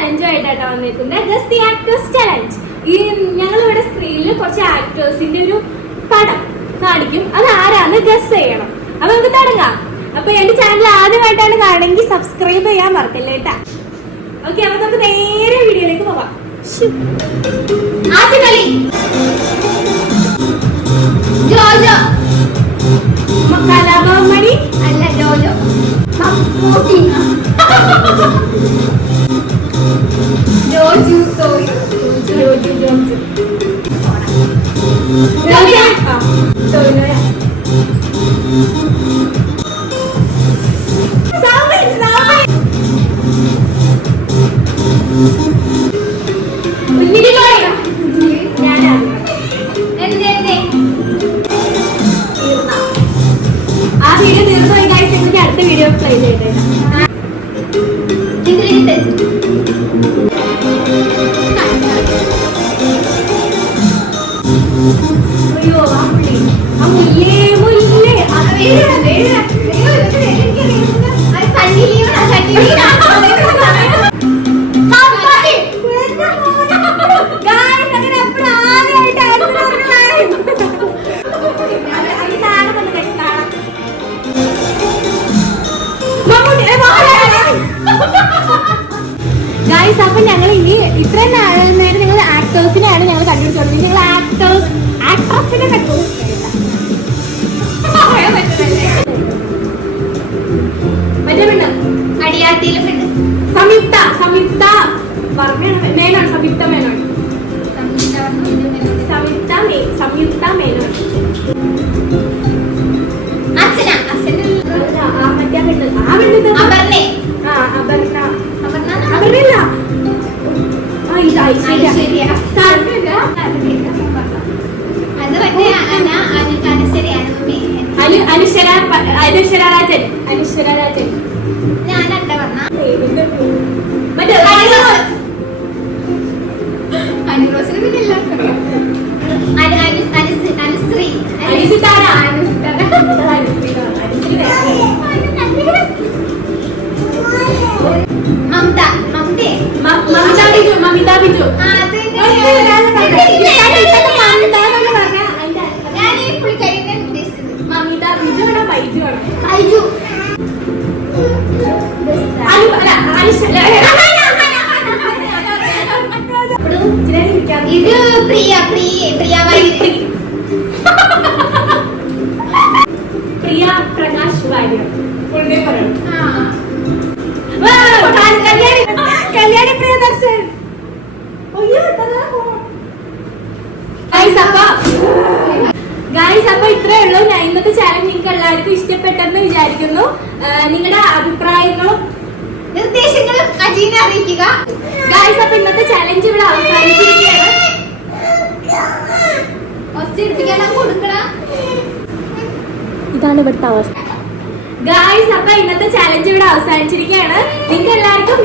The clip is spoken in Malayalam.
ചലഞ്ചുമായിട്ടാണ് വന്നിരിക്കുന്നത്. Guess the actors challenge. ഈ ഞങ്ങളിവിടെ സ്ക്രീനിൽ കുറച്ച് ആക്ടേഴ്സിന്റെ ഒരു പടം കാണിക്കും, അത് ആരാന്ന് ഗസ് ചെയ്യണം. അപ്പൊ നമുക്ക് തുടങ്ങാം. അപ്പൊ എന്റെ ചാനൽ ആദ്യമായിട്ടാണ് കാണുമെങ്കിൽ സബ്സ്ക്രൈബ് ചെയ്യാൻ മറക്കല്ലേ കേട്ടാ. ഓക്കെ, അപ്പൊ നമുക്ക് നേരെ വീഡിയോയിലേക്ക് പോവാം. ആസിഫ് അലി, ജോജോ, കലാഭവൻ അല്ല ജോജോ, ജോജു ജോജു ജോജു ആ വീഡിയോ തീർന്നു പോയി ഗൈസ്. നിങ്ങൾക്ക് അടുത്ത വീഡിയോ പ്ലേ ചെയ്തേ. അയ്യോ ആ പുള്ളി, ആ മുല്ലേ മുല്ലേ ഗൈസ്. അപ്പൊ ഞങ്ങൾ ഇനി ഇത്രയും നേരം നിങ്ങൾ ആക്ടേഴ്സിനെയാണ് ഞങ്ങൾ കണ്ടുപിടിച്ചോളൂ. ഞങ്ങൾ ആക്ട്രസിനെ കണ്ടു. മറ്റേ പെണ്ണ് അടിയാട്ടിയിലെ പെണ്ണ് സംയുക്ത മേനോൻ. സംയുക്ത മേനോൻ. മറ്റേ പെണ്ണ് ആ പെണ്ണ് അപർണ. അനുശ്വര രാജൻ. ഞാനല്ല പറഞ്ഞ അനുശ്രീ മമിത ബിജു. ഇത് പ്രിയ പ്രകാശ് വാര്യർ. കല്യാണി പ്രിയദർശൻ. ഗൈസ്, അപ്പൊ ഇത്രേ ഉള്ളൂ. ഞാൻ ഇന്നത്തെ ചാലഞ്ച് നിങ്ങൾക്ക് എല്ലാവർക്കും ഇഷ്ടപ്പെട്ടെന്ന് വിചാരിക്കുന്നു. നിങ്ങളുടെ അഭിപ്രായങ്ങളും നിർദ്ദേശങ്ങളും അജീനെ അറിയിക്കുക. ഗൈസ്, അപ്പൊ ഇന്നത്തെ ചാലഞ്ച് ഇവിടെ അവസാനിച്ചിരിക്കുകയാണ്. ഇതാണ് ഇവിടുത്തെ അവസ്ഥ. ഗൈസ്, അപ്പൊ ഇന്നത്തെ ചാലഞ്ച് ഇവിടെ അവസാനിച്ചിരിക്കുകയാണ്. നിങ്ങൾക്ക് എല്ലാവർക്കും